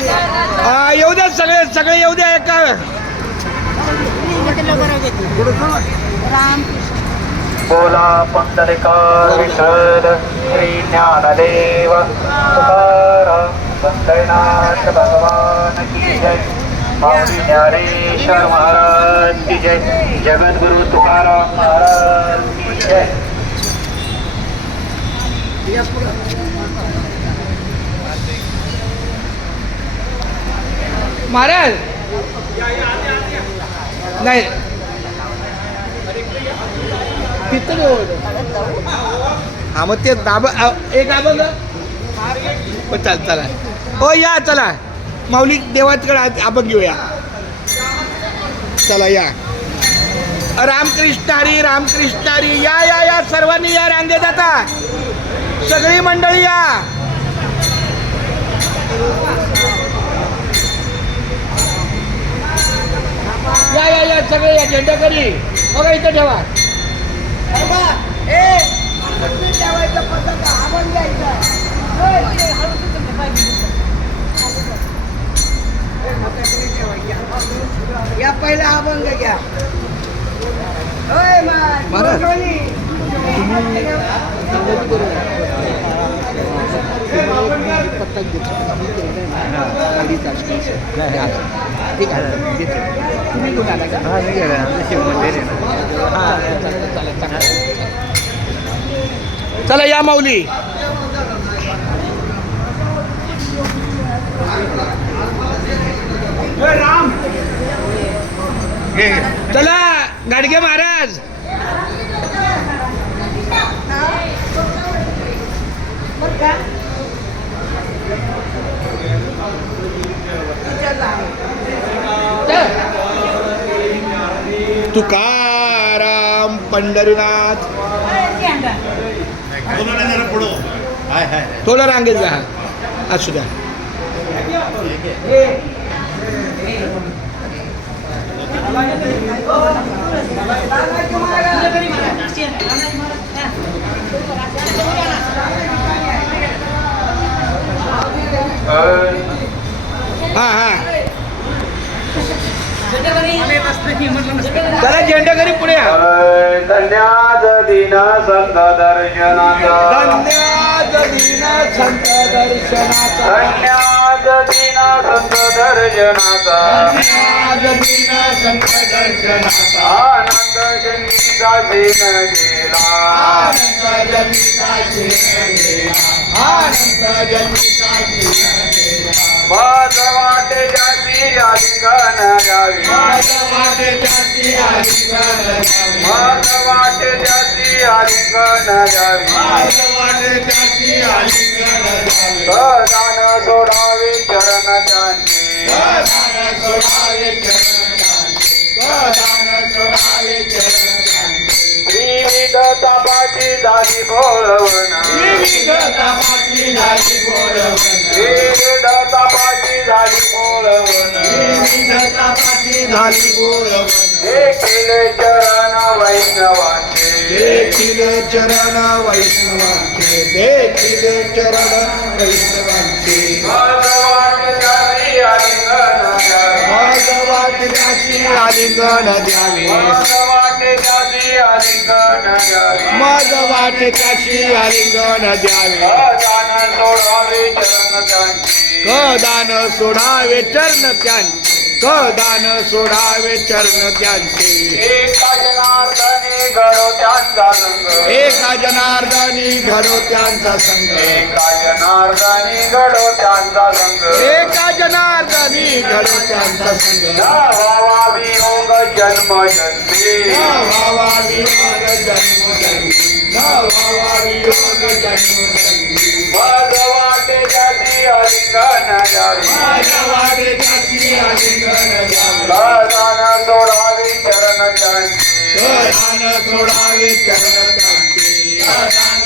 येऊ द्या सगळे सगळे येऊ द्या एका बोला पंढरीका विठ्ठल श्री ज्ञानदेव तुकाराम पंढरीनाथ भगवान की जय माऊली ज्ञानेश्वर महाराज की जय जगद्गुरु तुकाराम महाराज की जय महाराज नाही तिथं हा मग ते दाबा एक अभंग चाल चला हो या चला माऊली देवाकडे अभंग घेऊया चला या रामकृष्ण हरी या या या सर्वांनी या रांगेत आता सगळी मंडळी या या या या सगळे या झेंडा करी बघा इथं ठेवा या पहिला अभंग घ्या चला या माऊली चला गाडगे महाराज तुकाराम पंढरीनाथ थोडं रांगेत जा असू द्या हा हा चला झेंडा घरी पुढे धन्याद दिन संत दर्शनाचा धन्याद दिन संत दर्शनाचा धन्याद दिन संत दर्शनाचा धन्याद दिन संत दर्शनाचा आनंद जन्मीचा दिन गेला आनंद जन्मीचा दिन गेला आनंद जन्मीचा दिन गेला माझ वाटे जाती आलिंगन द्यावी माझ वाटे जाती आलिंगन द्यावी माझ वाटे जाती आलिंगन द्यावी माझ वाटे जाती आलिंगन द्यावी दान सोडावे चरण त्यांचे दान सोडावे चरण त्यांचे दान सोडावे चरण त्यांचे विविध तापाची झाली बोलवण विविध तापाची झाली बोलवण विविध तापाची झाली बोलवण विविध तापाची झाली बोलवण देखील चरण वैष्णवांचे देखील चरण वैष्णवांचे देखील चरण वैष्णवांचे भगवान जाती आलिंगन द्यावी भगवान त्याची आलिंगन द्यावे भगवान जाती आलिंगन द्यावी मज वाटे त्याची आलिंगन द्यावे दान सोडावे चरण त्यांचे कदान सोडावे चरण त्यांचे कदान सोडावे चरण त्यांचे एका जनार्दनी घडो त्यांचा संग एका जनार्दनी घडो त्यांचा संग एका जनार्दनी घडो त्यांचा संग एका जनार्दनी घडो त्यांचा संग भावा वियोग जन्म जन्मी भावा वियोग जन्म जन्मी भावा वियोग जन्म जन्मी मग वाटे जाती आलिंगन द्यावी वाटे त्याची आलिंगन द्यावे दान सोडावे चरण त्यांचे कदान सोडावे चरण त्यांचे